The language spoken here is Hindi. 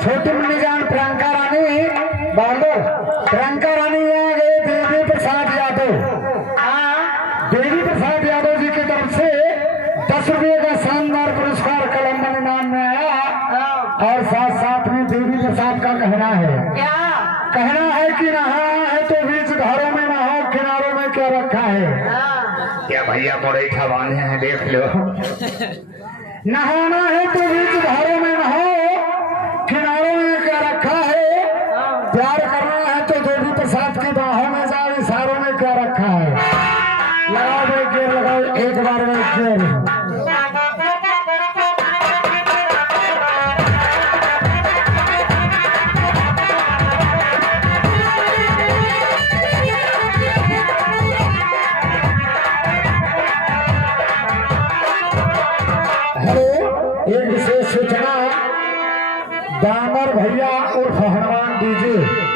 छोटी मुन्नी जान प्रियंका रानी बांदर प्रियंका रानी आ गए देवी प्रसाद यादव। देवी प्रसाद यादव जी की तरफ से 10 रुपये का शानदार पुरस्कार कलम्बन इनाम में आया। और साथ साथ में देवी प्रसाद का कहना है कि नहा है तो बीच धारों में नहाओ, किनारों में क्या रखा है। क्या भैया मोरे बांधे हैं देख लो। नहाना है तो बीच धारों में नहाओ, किनारों में क्या रखा है। प्यार करना है तो देवी प्रसाद की बाहों में जाओ, इशारों में क्या रखा है। लगाओ भाई गेर, लगाओ एक बार में गेर। एक विशेष सूचना, दामर भैया उर्फ हनुमान डीजे